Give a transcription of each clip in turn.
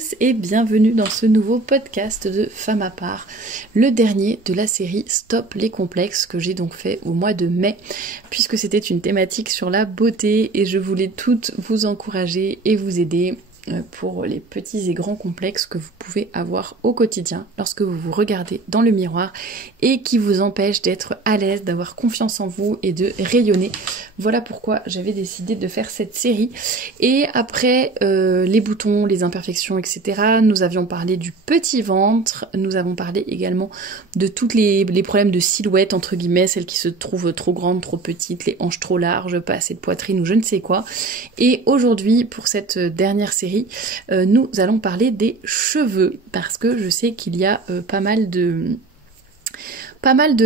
tous et bienvenue dans ce nouveau podcast de Femme à part, le dernier de la série Stop les complexes que j'ai donc fait au mois de mai puisque c'était une thématique sur la beauté et je voulais toutes vous encourager et vous aider pour les petits et grands complexes que vous pouvez avoir au quotidien lorsque vous vous regardez dans le miroir et qui vous empêchent d'être à l'aise, d'avoir confiance en vous et de rayonner. Voilà pourquoi j'avais décidé de faire cette série. Et après les boutons, les imperfections, etc., nous avions parlé du petit ventre, nous avons parlé également de tous les problèmes de silhouette, entre guillemets, celles qui se trouvent trop grandes, trop petites, les hanches trop larges, pas assez de poitrine ou je ne sais quoi. Et aujourd'hui, pour cette dernière série, nous allons parler des cheveux parce que je sais qu'il y a pas mal de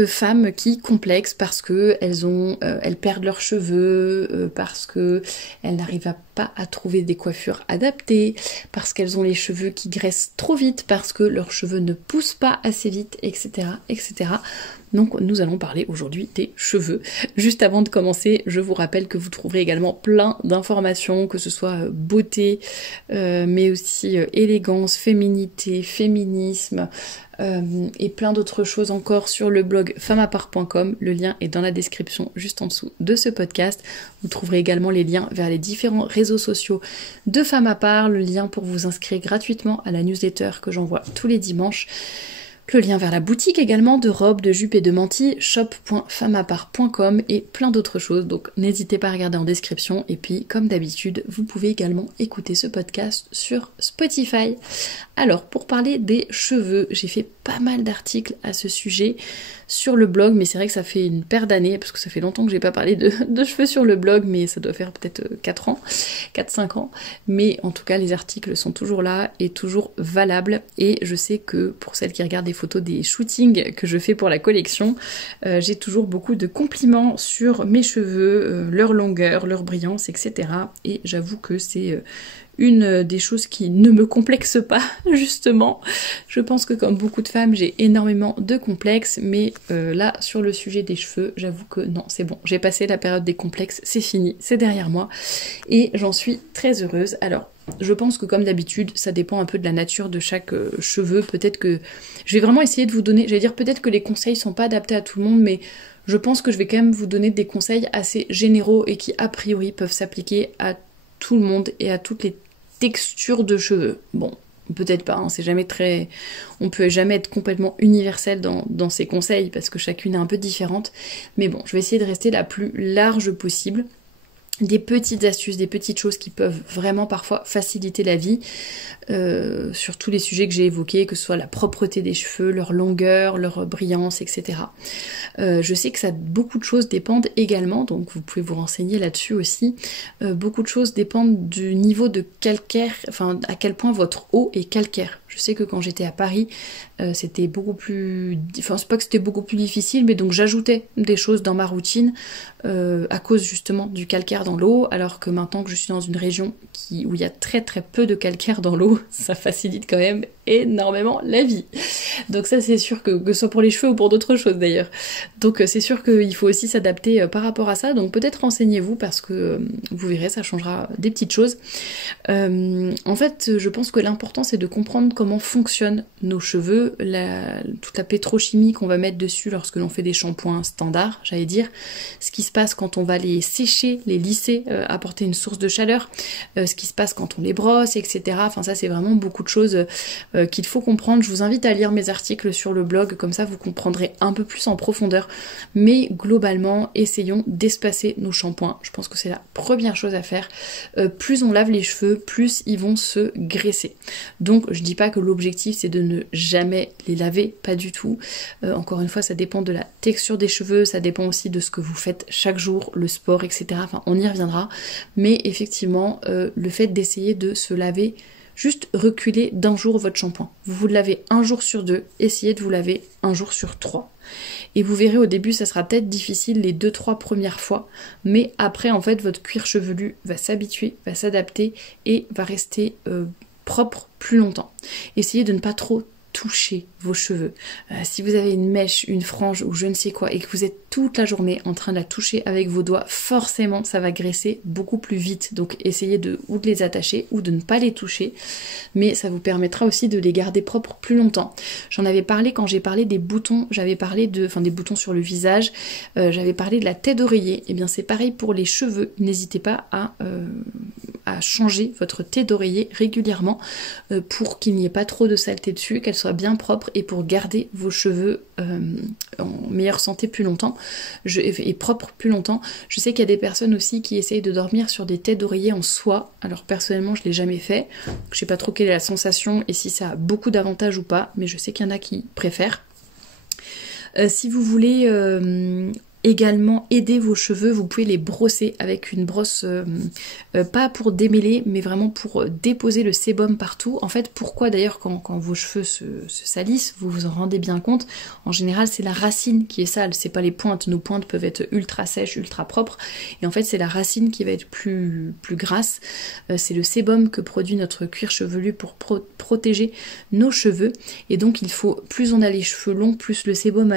femmes qui complexent parce que elles perdent leurs cheveux, parce que elles n'arrivent pas à trouver des coiffures adaptées, parce qu'elles ont les cheveux qui graissent trop vite, parce que leurs cheveux ne poussent pas assez vite, etc., etc. Donc nous allons parler aujourd'hui des cheveux. Juste avant de commencer, je vous rappelle que vous trouverez également plein d'informations, que ce soit beauté, mais aussi élégance, féminité, féminisme, et plein d'autres choses encore sur le blog femmeapart.com. Le lien est dans la description juste en dessous de ce podcast. Vous trouverez également les liens vers les différents réseaux sociaux de Femme à part, le lien pour vous inscrire gratuitement à la newsletter que j'envoie tous les dimanches. Le lien vers la boutique également de robes, de jupes et de mantilles, shop.femmeapart.com et plein d'autres choses. Donc n'hésitez pas à regarder en description. Et puis comme d'habitude, vous pouvez également écouter ce podcast sur Spotify. Alors pour parler des cheveux, j'ai fait pas mal d'articles à ce sujet sur le blog, mais c'est vrai que ça fait une paire d'années, parce que ça fait longtemps que j'ai pas parlé de cheveux sur le blog, mais ça doit faire peut-être 4-5 ans. Mais en tout cas, les articles sont toujours là et toujours valables. Et je sais que pour celles qui regardent des photos des shootings que je fais pour la collection, j'ai toujours beaucoup de compliments sur mes cheveux, leur longueur, leur brillance, etc. Et j'avoue que c'est une des choses qui ne me complexe pas, justement. Je pense que comme beaucoup de femmes, j'ai énormément de complexes, mais là, sur le sujet des cheveux, j'avoue que non, c'est bon. J'ai passé la période des complexes, c'est fini, c'est derrière moi, et j'en suis très heureuse. Alors, je pense que comme d'habitude, ça dépend un peu de la nature de chaque cheveu. Peut-être que je vais vraiment essayer de vous donner, j'allais dire peut-être que les conseils sont pas adaptés à tout le monde, mais je pense que je vais quand même vous donner des conseils assez généraux et qui, a priori, peuvent s'appliquer à tout le monde et à toutes les textures de cheveux. Bon, peut-être pas, hein, c'est jamais très... On peut jamais être complètement universel dans ces conseils parce que chacune est un peu différente. Mais bon, je vais essayer de rester la plus large possible. Des petites astuces, des petites choses qui peuvent vraiment parfois faciliter la vie sur tous les sujets que j'ai évoqués, que ce soit la propreté des cheveux, leur longueur, leur brillance, etc. Je sais que beaucoup de choses dépendent également, donc vous pouvez vous renseigner là-dessus aussi. Beaucoup de choses dépendent du niveau de calcaire, enfin à quel point votre eau est calcaire. Je sais que quand j'étais à Paris, c'était beaucoup plus... Enfin, c'est pas que c'était beaucoup plus difficile, mais donc j'ajoutais des choses dans ma routine à cause justement du calcaire dans l'eau, alors que maintenant que je suis dans une région où il y a très très peu de calcaire dans l'eau, ça facilite quand même énormément la vie. Donc ça c'est sûr que ce soit pour les cheveux ou pour d'autres choses d'ailleurs. Donc c'est sûr qu'il faut aussi s'adapter par rapport à ça, donc peut-être renseignez-vous parce que vous verrez, ça changera des petites choses. En fait, je pense que l'important c'est de comprendre comment fonctionnent nos cheveux, toute la pétrochimie qu'on va mettre dessus lorsque l'on fait des shampoings standards, j'allais dire, ce qui se passe quand on va les sécher, les lisser, apporter une source de chaleur, ce qui se passe quand on les brosse, etc. Enfin ça c'est vraiment beaucoup de choses qu'il faut comprendre. Je vous invite à lire mes articles sur le blog, comme ça vous comprendrez un peu plus en profondeur, mais globalement essayons d'espacer nos shampoings. Je pense que c'est la première chose à faire. Plus on lave les cheveux, plus ils vont se graisser. Donc je dis pas que l'objectif c'est de ne jamais les laver, pas du tout. Encore une fois, ça dépend de la texture des cheveux, ça dépend aussi de ce que vous faites chaque jour, le sport, etc. Enfin, on y reviendra. Mais effectivement, le fait d'essayer de se laver, juste reculer d'un jour votre shampoing. Vous vous le lavez un jour sur 2, essayez de vous laver un jour sur 3. Et vous verrez au début, ça sera peut-être difficile les 2-3 premières fois, mais après, en fait, votre cuir chevelu va s'habituer, va s'adapter et va rester propre plus longtemps. Essayez de ne pas trop toucher vos cheveux. Si vous avez une mèche, une frange ou je ne sais quoi et que vous êtes toute la journée en train de la toucher avec vos doigts, forcément ça va graisser beaucoup plus vite. Donc essayez ou de les attacher ou de ne pas les toucher, mais ça vous permettra aussi de les garder propres plus longtemps. J'en avais parlé quand j'ai parlé des boutons, j'avais parlé des boutons sur le visage, j'avais parlé de la tête d'oreiller. Et bien c'est pareil pour les cheveux, n'hésitez pas à changer votre tête d'oreiller régulièrement pour qu'il n'y ait pas trop de saleté dessus, qu'elle soit bien propre et pour garder vos cheveux en meilleure santé plus longtemps et propres plus longtemps. Je sais qu'il y a des personnes aussi qui essayent de dormir sur des têtes d'oreiller en soie. Alors personnellement je l'ai jamais fait, je sais pas trop quelle est la sensation et si ça a beaucoup d'avantages ou pas, mais je sais qu'il y en a qui préfèrent. Si vous voulez également aider vos cheveux, vous pouvez les brosser avec une brosse, pas pour démêler, mais vraiment pour déposer le sébum partout. En fait, pourquoi d'ailleurs quand vos cheveux se salissent, vous vous en rendez bien compte, en général c'est la racine qui est sale, c'est pas les pointes. Nos pointes peuvent être ultra sèches, ultra propres, et en fait c'est la racine qui va être plus grasse. C'est le sébum que produit notre cuir chevelu pour protéger nos cheveux, et donc il faut, plus on a les cheveux longs, plus le sébum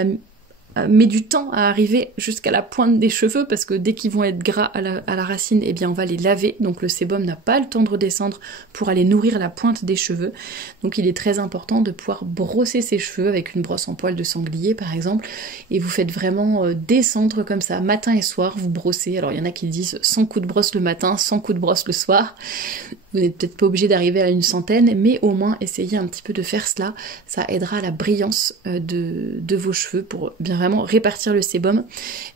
met du temps à arriver jusqu'à la pointe des cheveux, parce que dès qu'ils vont être gras à la racine, eh bien on va les laver, donc le sébum n'a pas le temps de redescendre pour aller nourrir la pointe des cheveux. Donc il est très important de pouvoir brosser ses cheveux avec une brosse en poil de sanglier par exemple, et vous faites vraiment descendre comme ça, matin et soir, vous brossez. Alors il y en a qui disent 100 coups de brosse le matin, 100 coups de brosse le soir. Vous n'êtes peut-être pas obligé d'arriver à une centaine, mais au moins essayez un petit peu de faire cela, ça aidera à la brillance de vos cheveux pour bien vraiment répartir le sébum.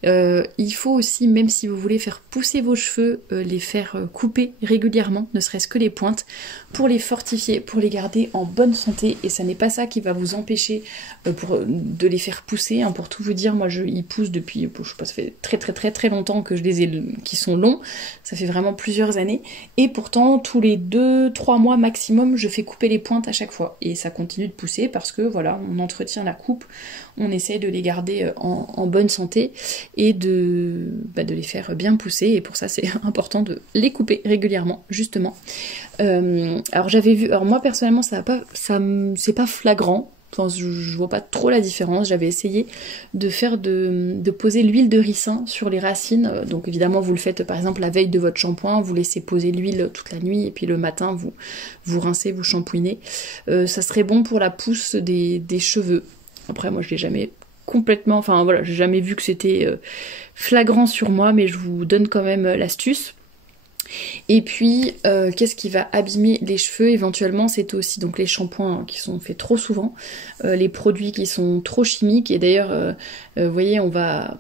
Il faut aussi, même si vous voulez faire pousser vos cheveux, les faire couper régulièrement, ne serait-ce que les pointes, pour les fortifier, pour les garder en bonne santé, et ça n'est pas ça qui va vous empêcher de les faire pousser, hein. Pour tout vous dire, moi ils poussent depuis, je sais pas, ça fait très longtemps que je les ai, qui sont longs, ça fait vraiment plusieurs années, et pourtant tous les 2-3 mois maximum, je fais couper les pointes à chaque fois, et ça continue de pousser parce que voilà, on entretient la coupe, on essaye de les garder en bonne santé et de les faire bien pousser, et pour ça c'est important de les couper régulièrement justement. Alors j'avais vu, alors moi personnellement c'est pas flagrant, enfin, je vois pas trop la différence. J'avais essayé de poser l'huile de ricin sur les racines. Donc évidemment vous le faites par exemple la veille de votre shampoing, vous laissez poser l'huile toute la nuit et puis le matin vous rincez, vous shampouinez. Ça serait bon pour la pousse des cheveux. Après moi je l'ai jamais complètement, enfin voilà, j'ai jamais vu que c'était flagrant sur moi, mais je vous donne quand même l'astuce. Et puis, qu'est-ce qui va abîmer les cheveux éventuellement? C'est aussi donc les shampoings qui sont faits trop souvent, les produits qui sont trop chimiques, et d'ailleurs, vous voyez, on va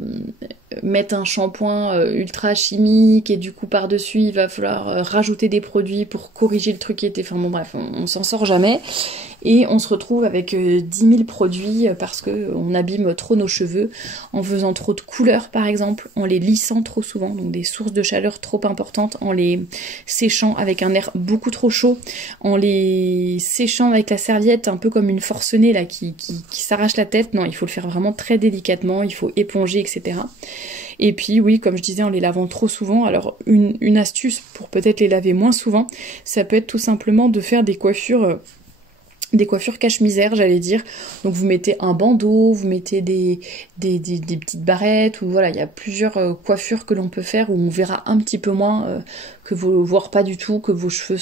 mettre un shampoing ultra chimique, et du coup par-dessus il va falloir rajouter des produits pour corriger le truc qui était... Enfin bon bref, on s'en sort jamais. Et on se retrouve avec 10 000 produits parce qu'on abîme trop nos cheveux en faisant trop de couleurs par exemple, en les lissant trop souvent, donc des sources de chaleur trop importantes, en les séchant avec un air beaucoup trop chaud, en les séchant avec la serviette un peu comme une forcenée là qui s'arrache la tête. Non, il faut le faire vraiment très délicatement, il faut éponger, etc. Et puis oui, comme je disais, en les lavant trop souvent, alors une astuce pour peut-être les laver moins souvent, ça peut être tout simplement de faire des coiffures cache-misère, j'allais dire. Donc vous mettez un bandeau, vous mettez des petites barrettes, ou voilà, il y a plusieurs coiffures que l'on peut faire où on verra un petit peu moins voire pas du tout, que vos cheveux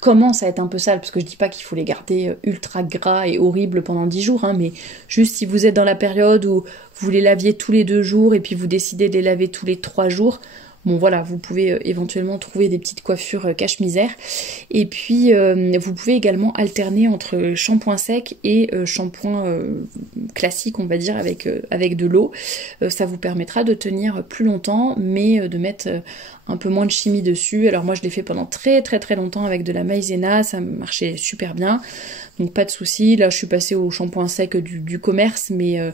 commencent à être un peu sales, parce que je dis pas qu'il faut les garder ultra gras et horribles pendant 10 jours, hein, mais juste si vous êtes dans la période où vous les laviez tous les 2 jours et puis vous décidez de les laver tous les 3 jours, bon voilà, vous pouvez éventuellement trouver des petites coiffures cache-misère. Et puis vous pouvez également alterner entre shampoing sec et shampoing classique, on va dire, avec de l'eau. Ça vous permettra de tenir plus longtemps, mais de mettre un peu moins de chimie dessus. Alors moi je l'ai fait pendant très longtemps avec de la maïzena, ça marchait super bien, donc pas de souci. Là je suis passée au shampoing sec du commerce, mais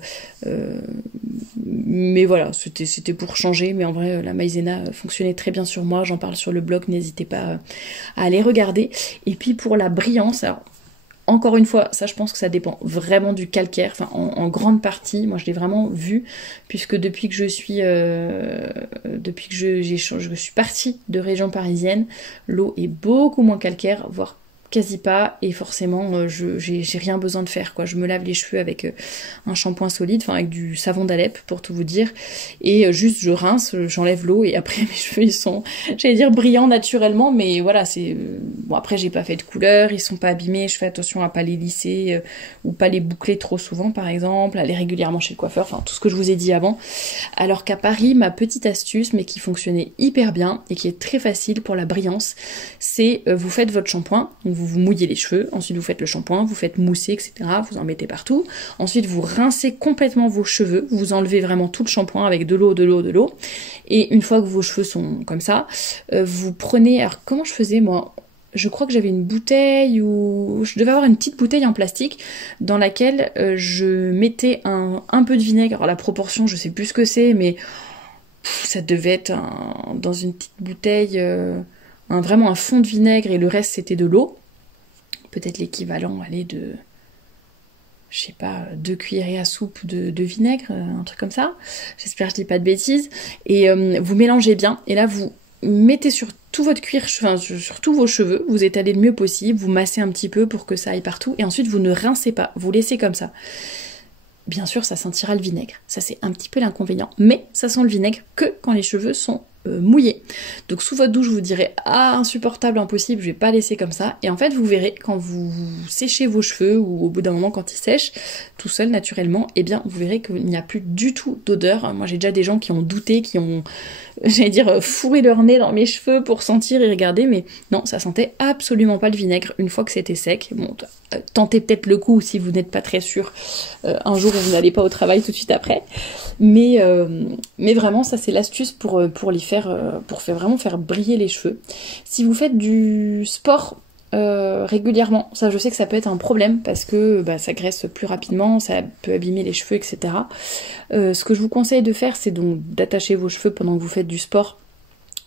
voilà, c'était pour changer, mais en vrai la maïzena fonctionnait très bien sur moi, j'en parle sur le blog, n'hésitez pas à aller regarder. Et puis pour la brillance, alors encore une fois, ça je pense que ça dépend vraiment du calcaire, enfin en grande partie, moi je l'ai vraiment vu, puisque depuis que je suis partie de région parisienne, l'eau est beaucoup moins calcaire, voire quasi pas, et forcément j'ai rien besoin de faire quoi. Je me lave les cheveux avec un shampoing solide, enfin avec du savon d'Alep pour tout vous dire, et juste je rince, j'enlève l'eau et après mes cheveux ils sont, j'allais dire brillants naturellement, mais voilà c'est bon, après j'ai pas fait de couleur, ils sont pas abîmés, je fais attention à pas les lisser ou pas les boucler trop souvent par exemple, aller régulièrement chez le coiffeur, enfin tout ce que je vous ai dit avant. Alors qu'à Paris, ma petite astuce mais qui fonctionnait hyper bien et qui est très facile pour la brillance, c'est vous faites votre shampoing, vous vous mouillez les cheveux, ensuite vous faites le shampoing, vous faites mousser, etc. Vous en mettez partout. Ensuite vous rincez complètement vos cheveux, vous enlevez vraiment tout le shampoing avec de l'eau, de l'eau, de l'eau. Et une fois que vos cheveux sont comme ça, vous prenez... Alors comment je faisais moi ? Je crois que j'avais une bouteille ou... Je devais avoir une petite bouteille en plastique dans laquelle je mettais un peu de vinaigre. Alors la proportion, je sais plus ce que c'est, mais ça devait être dans une petite bouteille... vraiment un fond de vinaigre et le reste c'était de l'eau. Peut-être l'équivalent, allez, de, je sais pas, 2 cuillerées à soupe de vinaigre, un truc comme ça. J'espère que je dis pas de bêtises. Et vous mélangez bien, et là vous mettez sur tout votre cuir, enfin sur tous vos cheveux, vous étalez le mieux possible, vous massez un petit peu pour que ça aille partout, et ensuite vous ne rincez pas, vous laissez comme ça. Bien sûr, ça sentira le vinaigre, ça c'est un petit peu l'inconvénient, mais ça sent le vinaigre que quand les cheveux sont mouillé. Donc sous votre douche vous direz ah insupportable, impossible, je vais pas laisser comme ça, et en fait vous verrez quand vous séchez vos cheveux ou au bout d'un moment quand ils sèchent tout seul naturellement, et bien vous verrez qu'il n'y a plus du tout d'odeur. Moi j'ai déjà des gens qui ont douté, qui ont j'allais dire fourré leur nez dans mes cheveux pour sentir et regarder, mais non, ça sentait absolument pas le vinaigre une fois que c'était sec. Bon, tentez peut-être le coup si vous n'êtes pas très sûr un jour où vous n'allez pas au travail tout de suite après, mais vraiment ça c'est l'astuce pour les faire, pour vraiment faire briller les cheveux. Si vous faites du sport régulièrement, ça je sais que ça peut être un problème parce que ça graisse plus rapidement, ça peut abîmer les cheveux, etc. Ce que je vous conseille de faire, c'est donc d'attacher vos cheveux pendant que vous faites du sport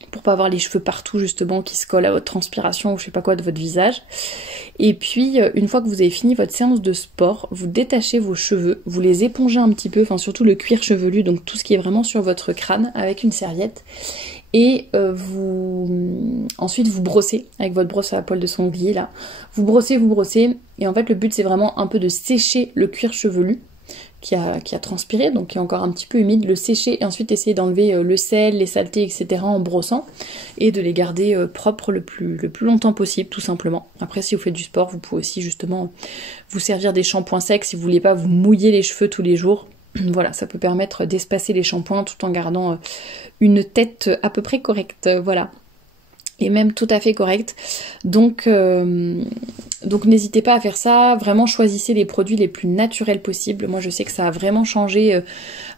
pour pas avoir les cheveux partout justement qui se collent à votre transpiration ou je sais pas quoi de votre visage. Et puis une fois que vous avez fini votre séance de sport, vous détachez vos cheveux, vous les épongez un petit peu, enfin surtout le cuir chevelu, donc tout ce qui est vraiment sur votre crâne avec une serviette. Et ensuite vous brossez avec votre brosse à poil de sanglier là. Vous brossez, et en fait le but c'est vraiment un peu de sécher le cuir chevelu qui a transpiré, donc qui est encore un petit peu humide, le sécher et ensuite essayer d'enlever le sel, les saletés, etc. en brossant et de les garder propres le plus longtemps possible tout simplement. Après si vous faites du sport, vous pouvez aussi justement vous servir des shampoings secs si vous voulez pas vous mouiller les cheveux tous les jours. Voilà, ça peut permettre d'espacer les shampoings tout en gardant une tête à peu près correcte, voilà. Et même tout à fait correcte. Donc n'hésitez pas à faire ça, vraiment choisissez les produits les plus naturels possibles. Moi je sais que ça a vraiment changé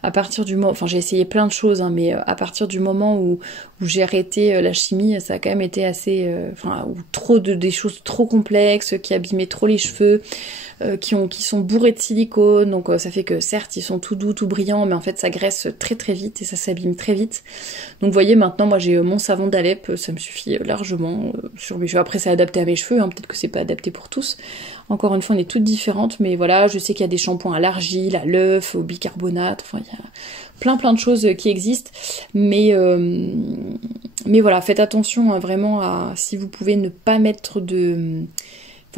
à partir du moment, enfin j'ai essayé plein de choses, hein, mais à partir du moment où j'ai arrêté la chimie, ça a quand même été assez, ou des choses trop complexes, qui abîmaient trop les cheveux, qui sont bourrés de silicone, donc ça fait que certes ils sont tout doux, tout brillants, mais en fait ça graisse très très vite et ça s'abîme très vite. Donc vous voyez maintenant moi j'ai mon savon d'Alep, ça me suffit largement sur mes cheveux. Après c'est adapté à mes cheveux, hein, peut-être que c'est pas adapté pour tous. Encore une fois on est toutes différentes, mais voilà, je sais qu'il y a des shampoings à l'argile, à l'œuf, au bicarbonate, enfin il y a plein de choses qui existent, mais voilà, faites attention hein, vraiment à, si vous pouvez ne pas mettre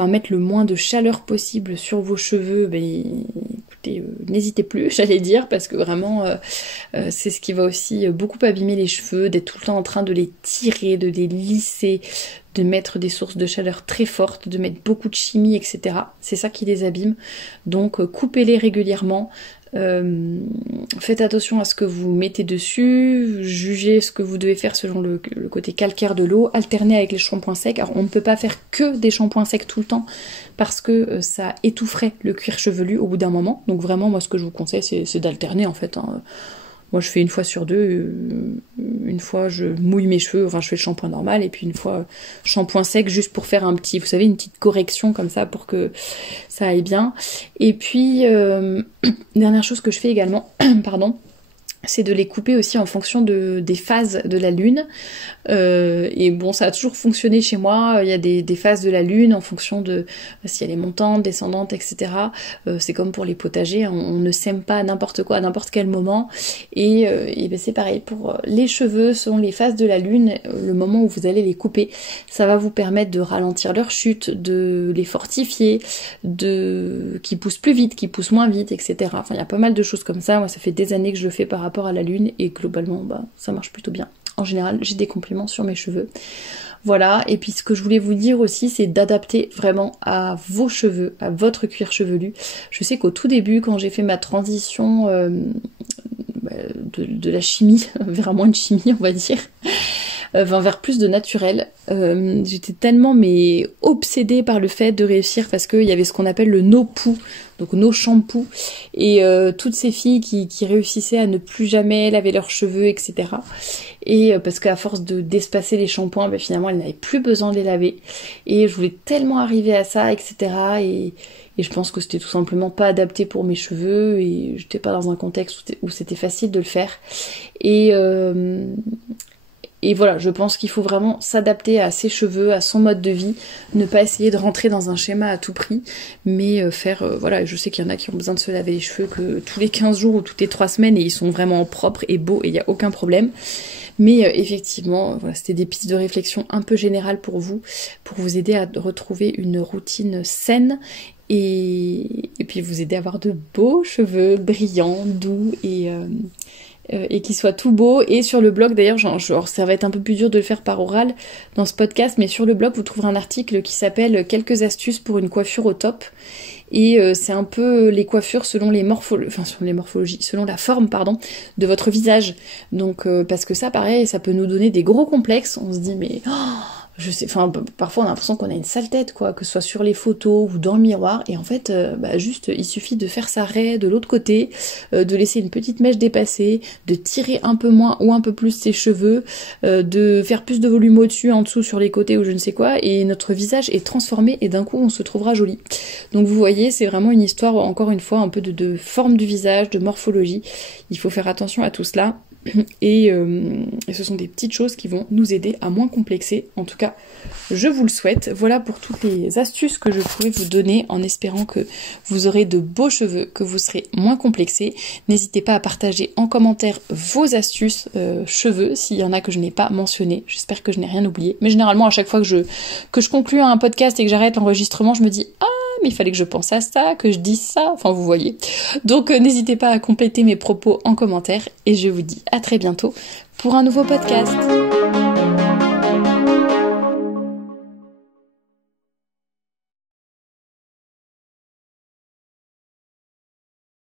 mettre le moins de chaleur possible sur vos cheveux, écoutez, n'hésitez plus, j'allais dire, parce que vraiment, c'est ce qui va aussi beaucoup abîmer les cheveux, d'être tout le temps en train de les tirer, de les lisser, de mettre des sources de chaleur très fortes, de mettre beaucoup de chimie, etc. C'est ça qui les abîme. Donc, coupez-les régulièrement. Faites attention à ce que vous mettez dessus, jugez ce que vous devez faire selon le côté calcaire de l'eau, alternez avec les shampoings secs. Alors on ne peut pas faire que des shampoings secs tout le temps parce que ça étoufferait le cuir chevelu au bout d'un moment. Donc vraiment moi ce que je vous conseille c'est d'alterner en fait, hein. Moi je fais une fois sur deux, une fois je mouille mes cheveux, enfin je fais le shampoing normal et puis une fois shampoing sec juste pour faire une petite correction comme ça pour que ça aille bien. Et puis dernière chose que je fais également, pardon, c'est de les couper aussi en fonction des phases de la lune. Et bon, ça a toujours fonctionné chez moi. Il y a des phases de la lune en fonction de si elle est montante, descendante, etc. C'est comme pour les potagers, hein. On ne sème pas n'importe quoi à n'importe quel moment. Et ben c'est pareil pour les cheveux, selon les phases de la lune, le moment où vous allez les couper, ça va vous permettre de ralentir leur chute, de les fortifier, qu'ils poussent plus vite, qu'ils poussent moins vite, etc. Enfin, il y a pas mal de choses comme ça. Moi, ça fait des années que je le fais par rapport à la lune et globalement ça marche plutôt bien. En général, j'ai des compliments sur mes cheveux. Voilà, et puis ce que je voulais vous dire aussi, c'est d'adapter vraiment à vos cheveux, à votre cuir chevelu. Je sais qu'au tout début, quand j'ai fait ma transition de la chimie vers moins de chimie, on va dire, vers plus de naturel, j'étais tellement obsédée par le fait de réussir, parce qu'il y avait ce qu'on appelle le no poo, donc no shampoo, et toutes ces filles qui réussissaient à ne plus jamais laver leurs cheveux, etc. Et parce qu'à force d'espacer les shampoings, finalement elles n'avaient plus besoin de les laver, et je voulais tellement arriver à ça, etc. Et je pense que c'était tout simplement pas adapté pour mes cheveux, et j'étais pas dans un contexte où c'était facile de le faire. Et voilà, je pense qu'il faut vraiment s'adapter à ses cheveux, à son mode de vie, ne pas essayer de rentrer dans un schéma à tout prix, mais voilà, je sais qu'il y en a qui ont besoin de se laver les cheveux que tous les 15 jours ou toutes les 3 semaines, et ils sont vraiment propres et beaux, et il n'y a aucun problème. Mais effectivement, voilà, c'était des pistes de réflexion un peu générales pour vous aider à retrouver une routine saine, et puis vous aider à avoir de beaux cheveux brillants, doux, et qui soit tout beau. Et sur le blog d'ailleurs, ça va être un peu plus dur de le faire par oral dans ce podcast, mais sur le blog vous trouverez un article qui s'appelle « Quelques astuces pour une coiffure au top ». Et c'est un peu les coiffures selon selon la forme, de votre visage. Donc parce que ça, pareil, ça peut nous donner des gros complexes. On se dit mais parfois on a l'impression qu'on a une sale tête, quoi, que ce soit sur les photos ou dans le miroir, et en fait juste il suffit de faire sa raie de l'autre côté, de laisser une petite mèche dépasser, de tirer un peu moins ou un peu plus ses cheveux, de faire plus de volume au-dessus, en dessous, sur les côtés ou je ne sais quoi, et notre visage est transformé et d'un coup on se trouvera joli. Donc vous voyez, c'est vraiment une histoire, encore une fois, un peu de forme du visage, de morphologie. Il faut faire attention à tout cela. Et ce sont des petites choses qui vont nous aider à moins complexer. En tout cas, je vous le souhaite. Voilà pour toutes les astuces que je pouvais vous donner, en espérant que vous aurez de beaux cheveux, que vous serez moins complexés. N'hésitez pas à partager en commentaire vos astuces cheveux, s'il y en a que je n'ai pas mentionné. J'espère que je n'ai rien oublié. Mais généralement, à chaque fois que je conclue un podcast et que j'arrête l'enregistrement, je me dis « Ah, mais il fallait que je pense à ça, que je dise ça », enfin vous voyez. Donc n'hésitez pas à compléter mes propos en commentaire, et je vous dis à très bientôt pour un nouveau podcast.